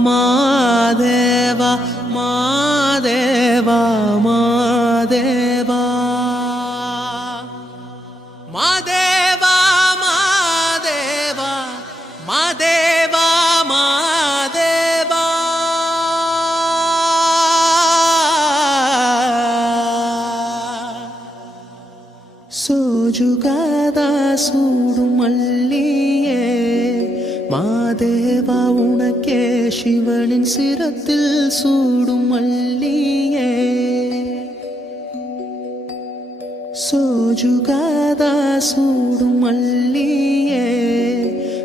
மாதேவா மாதேவா மாதேவா மாதேவா மாதேவா மாதேவா மாதேவா சோஜுகாத சூடும் மல்லியே மாதேவா உனக்கே சிவனின் சிரத்தில் சூடும் மல்லியே. சோஜுகாதா சூடும் மல்லியே.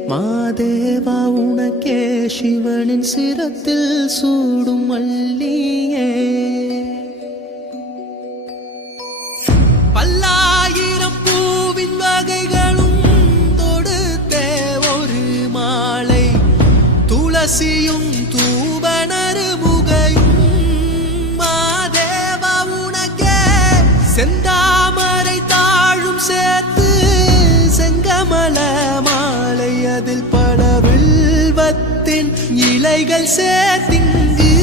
மாதேவா உனக்கே சிவனின் சிரத்தில் சூடும் மல்லியே. பல்லா துளசியும் தூபணரு முகையும் மாதேவா உனக்கே செந்தாமரை தாழும் சேர்த்து செங்கமல மாலை அதில் பல வில்வத்தின் இலைகள் சேர்த்திங்கு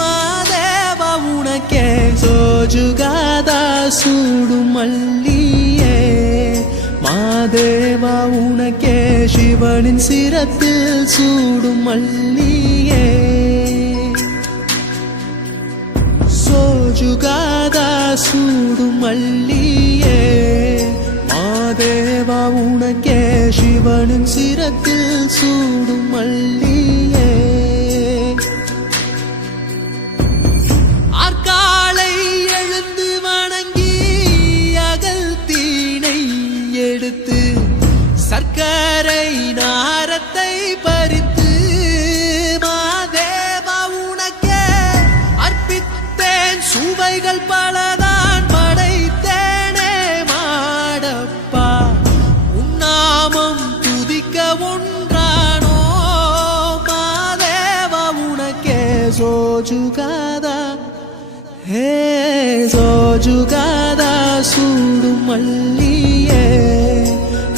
மாதேவா உனக்கே சோஜுகாதா சூடும் மல்லியே மாதேவா இறைவனின் சிரத்தில் சூடும் மல்லியே. சோஜுகாதா சூடும் மல்லியே. மாதேவா உனக்கே சிவனின் சிரத்தில் சூடும் மல்லி ஒன்றானோ மாதேவா உனக்கே சோஜுகாதா ஹே சோஜுகாதா சூடும் மல்லியே.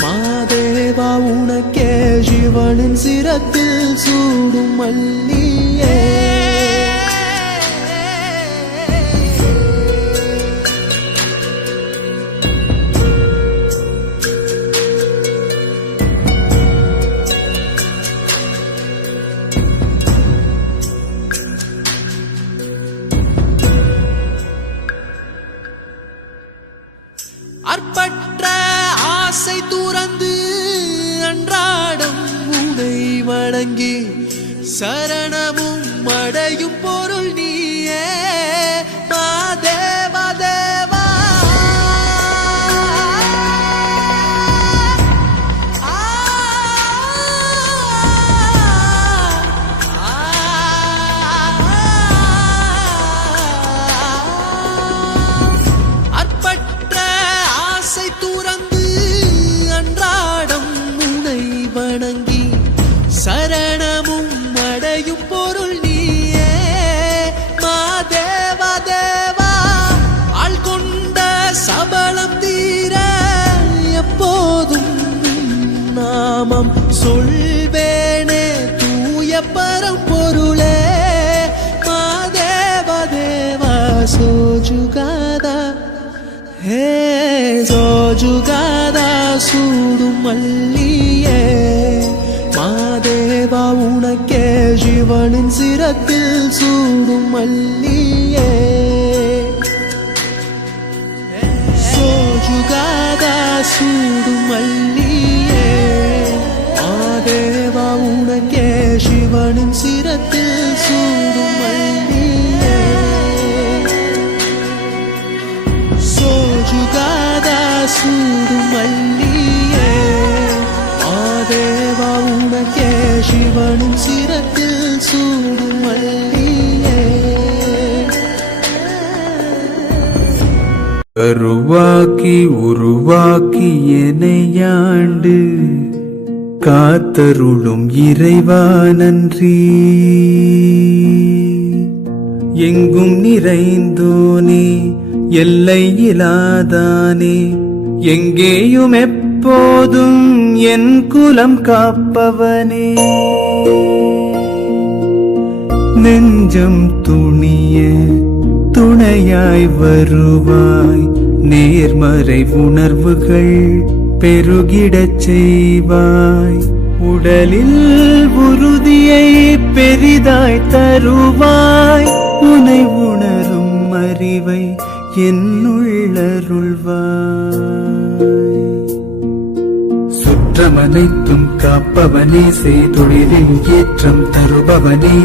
மாதேவா உனக்கே சிவனின் சிரத்தில் சூடும் மல்லியே. அற்பற்ற ஆசை துறந்து அன்றாடம் உனை வணங்கி சரணமும் அடையும் அடையும் தேவனின் சிரத்தில் சூடும் மல்லியே. சோஜுகாதா சூடும் மல்லியே. ஆதேவா உனக்கே சிவனின் சிரத்தில் கருவாக்கி உருவாக்கி எனையாண்டு காத்தருளும் இறைவா நன்றி எங்கும் நிறைந்தோனே எல்லை இலாதானே எங்கேயும் எப்போதும் என் குலம் காப்பவனே. நெஞ்சம் துணிய துணையாய் வருவாய். நேர்மறை உணர்வுகள் பெருகிடச் செய்வாய். உடலில் உறுதியை பெரிதாய் தருவாய். உனை உணரும் அறிவை என்னுள்ளருள்வாய் சுற்றமனைத்தும் காப்பவனே செய்தொழிலில் ஏற்றம் தருபவனே.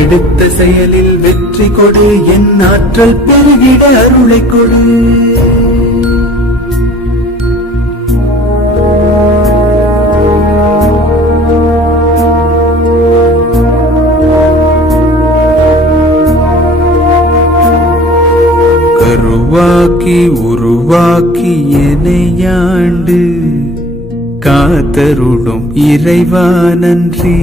எடுத்த செயலில் வெற்றி கொடு என் ஆற்றல் பெருகிட அருளை கொடு. உருவாக்கி உருவாக்கி எனையாண்டு காத்தருடும் இறைவா நன்றி.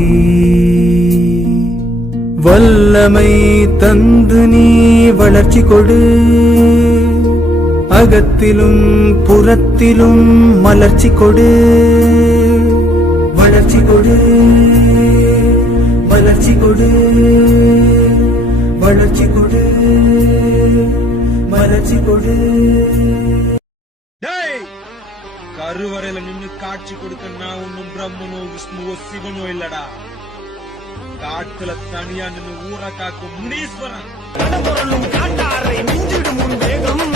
வல்லமை தந்து நீ வளர்ச்சி கொடு. அகத்திலும் புறத்திலும் மலர்ச்சி கொடு. வளர்ச்சி கொடு. வளர்ச்சி கொடு. வளர்ச்சி கொடு. மலர்ச்சி கொடு. கருவறையில நின்னு காட்சி கொடுக்க நான் ஒன்னும் பிரம்மனோ விஷ்ணுவோ சிவனோ இல்லடா. காட்டுல தனியா நின்னு ஊற காக்கும் முனீஸ்வரன். காட்டாரை மிஞ்சிடும் வேகம்.